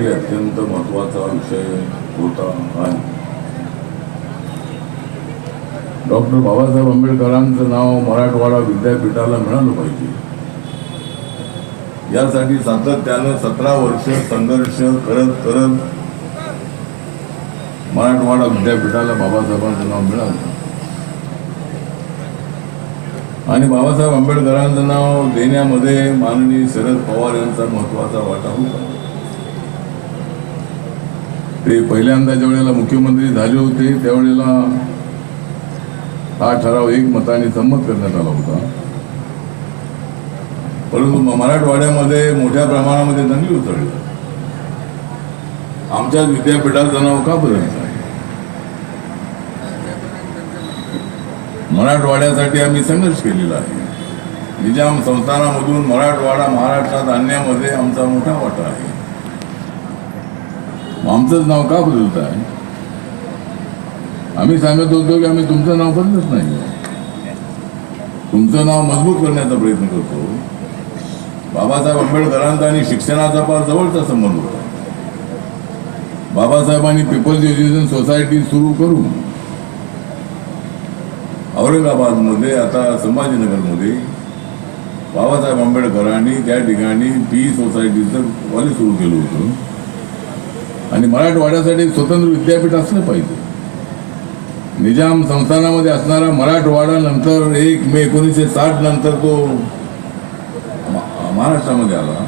आमच्यासाठी अत्यंत महत्त्वाचा विषय होता आहे डॉक्टर बाबासाहेब आंबेडकरांचं नाव मराठवाडा विद्यापीठाला मिळालं पाहिजे. यासाठी सातत्यानं सतरा वर्ष संघर्ष करत करत मराठवाडा विद्यापीठाला बाबासाहेबांचं नाव मिळालं. आणि बाबासाहेब आंबेडकरांचं नाव देण्यामध्ये माननीय शरद पवार यांचा महत्त्वाचा वाटा होता. ते पहिल्यांदा ज्या वेळेला मुख्यमंत्री झाले होते त्यावेळेला हा ठराव एक मताने संमत करण्यात आला होता. परंतु मराठवाड्यामध्ये मोठ्या प्रमाणामध्ये दंगली उतरली आमच्याच विद्यापीठात नाव का बदलत आहे मराठवाड्यासाठी आम्ही संघर्ष केलेला आहे. निजाम संस्थानामधून मराठवाडा महाराष्ट्रात आणण्यामध्ये आमचा मोठा वाटा आहे. आमचंच नाव का बदलत आहे? आम्ही सांगत होतो की आम्ही तुमचं नाव बदलत नाही. तुमचं नाव मजबूत करण्याचा प्रयत्न करतो. बाबासाहेब आंबेडकरांचा आणि शिक्षणाचा फार जवळचा संबंध होता. बाबासाहेबांनी पीपल्स एज्युकेशन सोसायटी सुरू करून औरंगाबादमध्ये आता संभाजीनगरमध्ये बाबासाहेब आंबेडकरांनी त्या ठिकाणी पी सोसायटीचं कॉलेज सुरू केलं होतं. आणि मराठवाड्यासाठी स्वतंत्र विद्यापीठ असलं पाहिजे. निजाम संस्थानामध्ये असणारा मराठवाडा नंतर एक मे एकोणीसशे साठ नंतर तो महाराष्ट्रामध्ये आला.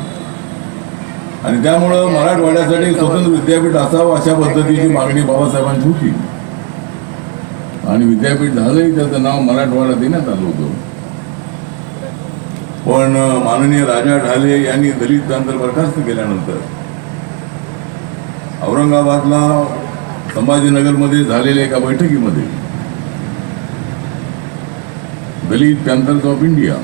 आणि त्यामुळं मराठवाड्यासाठी स्वतंत्र विद्यापीठ असावं अशा पद्धतीची मागणी बाबासाहेबांची होती. आणि विद्यापीठ झालंही त्याचं नाव मराठवाडा देण्यात आलं होतं. पण माननीय राजा ढाले यांनी दलित प्रांत बरखास्त केल्यानंतर औरंगाबादला संभाजीनगरमध्ये झालेल्या एका बैठकीमध्ये दलित पॅन्थर्स ऑफ इंडिया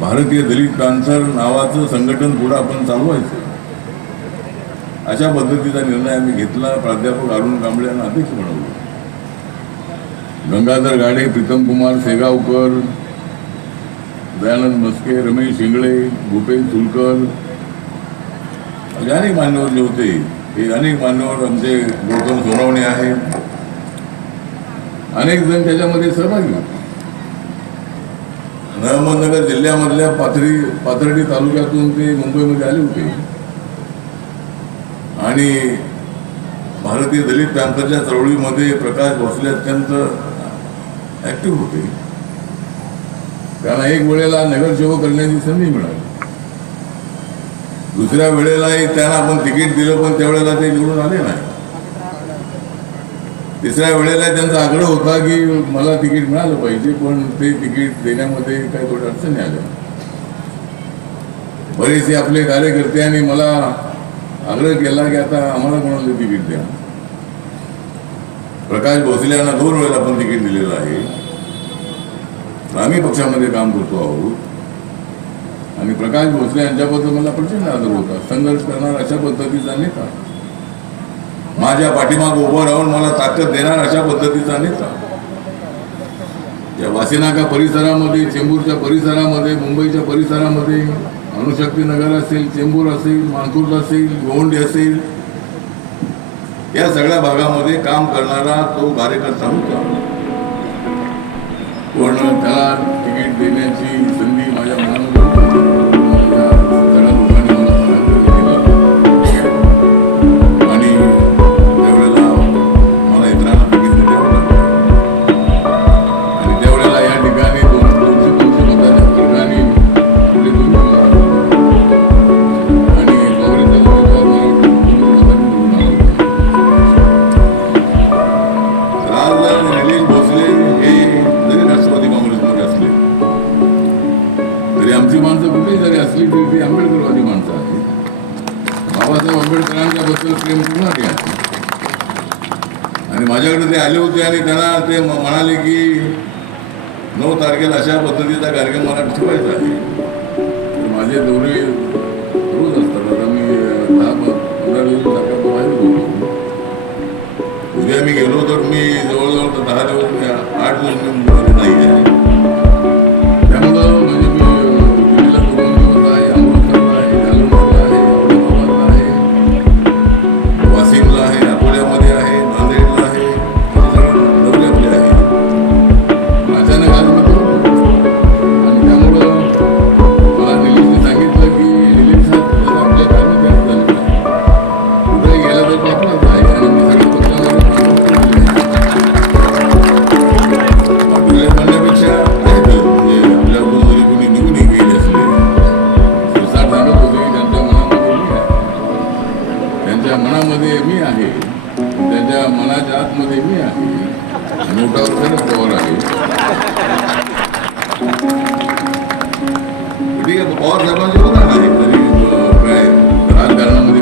भारतीय दलित पॅन्थर नावाचं संघटन पुढं आपण चालवायचं अशा पद्धतीचा निर्णय आम्ही घेतला. प्राध्यापक अरुण कांबळे यांना अध्यक्ष बनवलं. गंगाधर गाडे प्रीतम कुमार सेगावकर दयानंद मस्के रमेश शिंगळे भूपेश सुलकर म्हणजे अनेक मान्यवर जे होते. हे अनेक मान्यवर आमचे गौतम सोनवणे आहे अनेक जण त्याच्यामध्ये सहभागी होते. अहमदनगर जिल्ह्यामधल्या पाथरी पाथर्डी तालुक्यातून ते मुंबईमध्ये आले होते. आणि भारतीय दलित प्रांताच्या चळवळीमध्ये प्रकाश भोसले अत्यंत ऍक्टिव्ह होते. त्यांना एक वेळेला नगरसेवक करण्याची संधी मिळाली. दुसऱ्या वेळेलाही त्यांना आपण तिकीट दिलं पण त्यावेळेला ते निवडून आले नाही. तिसऱ्या वेळेला त्यांचा आग्रह होता की मला तिकीट मिळालं पाहिजे पण ते तिकीट देण्यामध्ये काही थोड्या अडचणी आल्या. बरेचसे आपले कार्यकर्त्यांनी आणि मला आग्रह केला की आता आम्हाला कोणाला तिकीट द्या. प्रकाश भोसले यांना दोन वेळेला आपण तिकीट दिलेलं आहे. आम्ही पक्षामध्ये काम करतो आहोत. आणि प्रकाश भोसले यांच्याबद्दल मला प्रचंड आदर होता. संघर्ष करणार अशा पद्धतीचा नेता. माझ्या पाठीमाग उभं राहून मला ताकद देणार अशा पद्धतीचा नेता. या वासिनाका परिसरामध्ये चेंबूरच्या परिसरामध्ये मुंबईच्या परिसरामध्ये अणुशक्ती नगर असेल चेंबूर असेल मानकुर्द असेल गोंडी असेल या सगळ्या भागामध्ये काम करणारा तो कार्यकर्ता होता. पण त्याला तिकीट देण्याची संधी जरी असली ती आंबेडकरवादी माणसं आहेत बाबासाहेब आंबेडकरांच्या बद्दल प्रेम कुणासाठी आहे. आणि माझ्याकडे ते आले होते आणि त्यांना ते म्हणाले की नऊ तारखेला अशा पद्धतीचा कार्यक्रम मला ठेवायचा आहे. माझे दोन्ही मनामध्ये मी आहे. त्याच्या मनाच्या आतमध्ये मी आहे. नोटावर खरंच पवार आहे. ठीक आहे पवार साहेबांचे होणार नाही तरी काय राजकारणामध्ये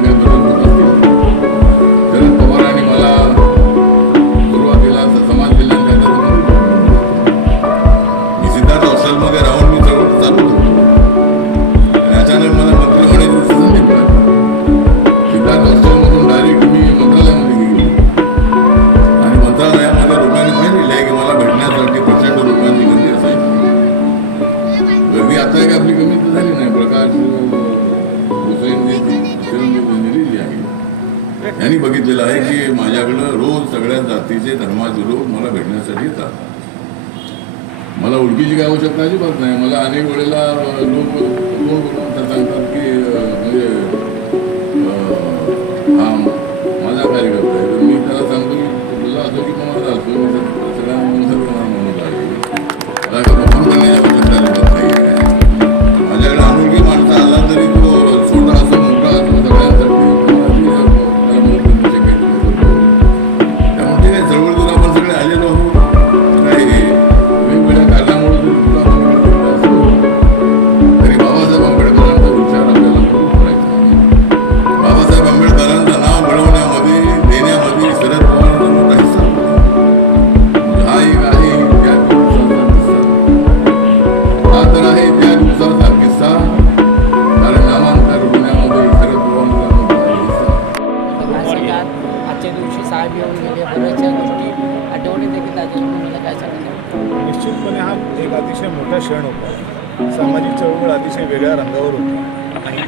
त्यांनी बघितलेलं आहे की माझ्याकडं रोज सगळ्या जातीचे धर्माचे लोक मला भेटण्यासाठी येतात. मला ओळखीची काय आवश्यकता अजिबात नाही. मला अनेक वेळेला लोक फोन सांगतात की म्हणजे असं आजच्या दिवशी साहेब येऊन गेले बऱ्याचशा गोष्टी आठवणी देखील त्याच्यातून मला काय सांगायचं निश्चितपणे हा एक अतिशय मोठा क्षण होता. सामाजिक चळवळ अतिशय वेगळ्या रंगावर होती. आणि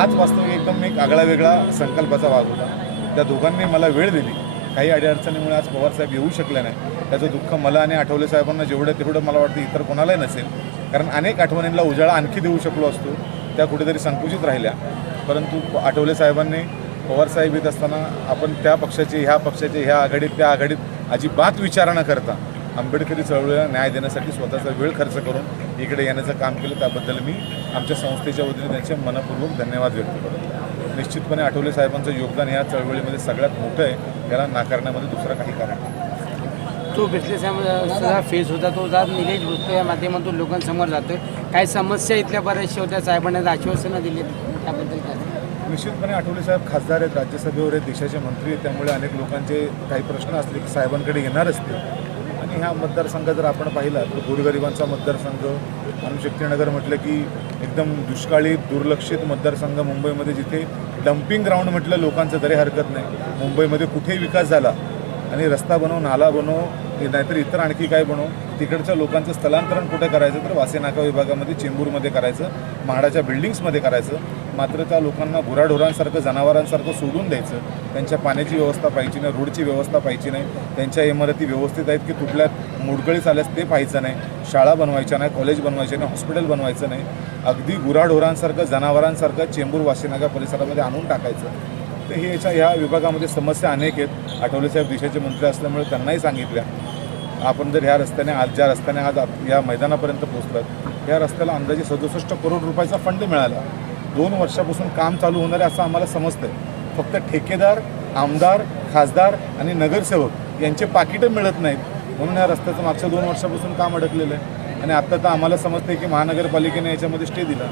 हाच वास्तविक एकदम एक आगळा वेगळा संकल्पाचा भाग होता. त्या दोघांनी मला वेळ दिली. काही अडीअडचणीमुळे आज पवार साहेब येऊ शकले नाही. त्याचं दुःख मला आणि आठवले साहेबांना जेवढं तेवढं मला वाटतं इतर कोणालाही नसेल. कारण अनेक आठवणींना उजाळा आणखी देऊ शकलो असतो. त्या कुठेतरी संकुचित राहिल्या. परंतु आठवले साहेबांनी पवार साहेब येत असताना आपण त्या पक्षाचे ह्या पक्षाचे ह्या आघाडीत त्या आघाडीत अजिबात विचारणा करता. आंबेडकरी चळवळीला न्याय देण्यासाठी स्वतःचा वेळ खर्च करून इकडे येण्याचं काम केलं त्याबद्दल मी आमच्या संस्थेच्या वतीने त्यांचे मनपूर्वक धन्यवाद व्यक्त करतो. निश्चितपणे आठवले साहेबांचं योगदान या चळवळीमध्ये सगळ्यात मोठं आहे याला नाकारण्यामध्ये दुसरं काही कारण नाही. तो बिझनेसचा फेस होता तो जात निलेश भोसले या माध्यमातून लोकांसमोर जातोय. काही समस्या इथल्या बऱ्याचशा होत्या साहेबांना आश्वासनं दिली त्याबद्दल काय? निश्चितपणे आठवले साहेब खासदार आहेत राज्यसभेवर आहेत देशाचे मंत्री आहेत त्यामुळे अनेक लोकांचे काही प्रश्न असले की साहेबांकडे येणारच ते. आणि ह्या मतदारसंघ जर आपण पाहिला तर गोरगरिबांचा मतदारसंघ अणुशक्तीनगर म्हटलं की एकदम दुष्काळी दुर्लक्षित मतदारसंघ मुंबईमध्ये जिथे डम्पिंग ग्राउंड म्हटलं लोकांचं तरी हरकत नाही. मुंबईमध्ये कुठेही विकास झाला आणि रस्ता बनव नाला बनव नाहीतर इतर आणखी काय बनवू? तिकडच्या लोकांचं स्थलांतरण कुठे करायचं? तर वासेनाका विभागामध्ये चेंबूरमध्ये करायचं म्हाडाच्या बिल्डिंग्समध्ये करायचं. मात्र त्या लोकांना गुराढोरांसारखं जनावरांसारखं सोडून द्यायचं. त्यांच्या पाण्याची व्यवस्था पाहिजे नाही रोडची व्यवस्था पाहिजे नाही. त्यांच्या इमारती व्यवस्थित आहेत की कुठल्या मोडकळीस आल्यास ते पाहायचं नाही. शाळा बनवायच्या नाही कॉलेज बनवायचे नाही हॉस्पिटल बनवायचं नाही. अगदी गुराढोरांसारखं जनावरांसारखं चेंबूर वासेनाका परिसरामध्ये आणून टाकायचं. तर हे याच्या ह्या विभागामध्ये समस्या अनेक आहेत. आठवले साहेब देशाचे मंत्री असल्यामुळे त्यांनाही सांगितल्या. आपण जर ह्या रस्त्याने आज ज्या रस्त्याने आज या मैदानापर्यंत पोहोचलं या रस्त्याला अंदाजे सदुसष्ट करोड रुपयाचा फंड मिळाला. दोन वर्षापासून काम चालू होणार आहे असं आम्हाला समजतंय. फक्त ठेकेदार आमदार खासदार आणि नगरसेवक यांचे पाकिटं मिळत नाहीत. म्हणून या रस्त्याचं मागच्या दोन वर्षापासून काम अडकलेलं आहे. आणि आत्ता तर आम्हाला समजतंय की महानगरपालिकेने याच्यामध्ये स्टे दिला.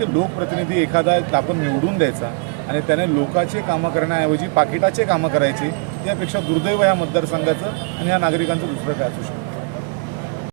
ते लोकप्रतिनिधी एखादा आपण निवडून द्यायचा आणि त्याने लोकाचे कामं करण्याऐवजी पाकिटाचे कामं करायची. यापेक्षा दुर्दैव या मतदारसंघाचं आणि या नागरिकांचं दुसरं काय असू शकतं.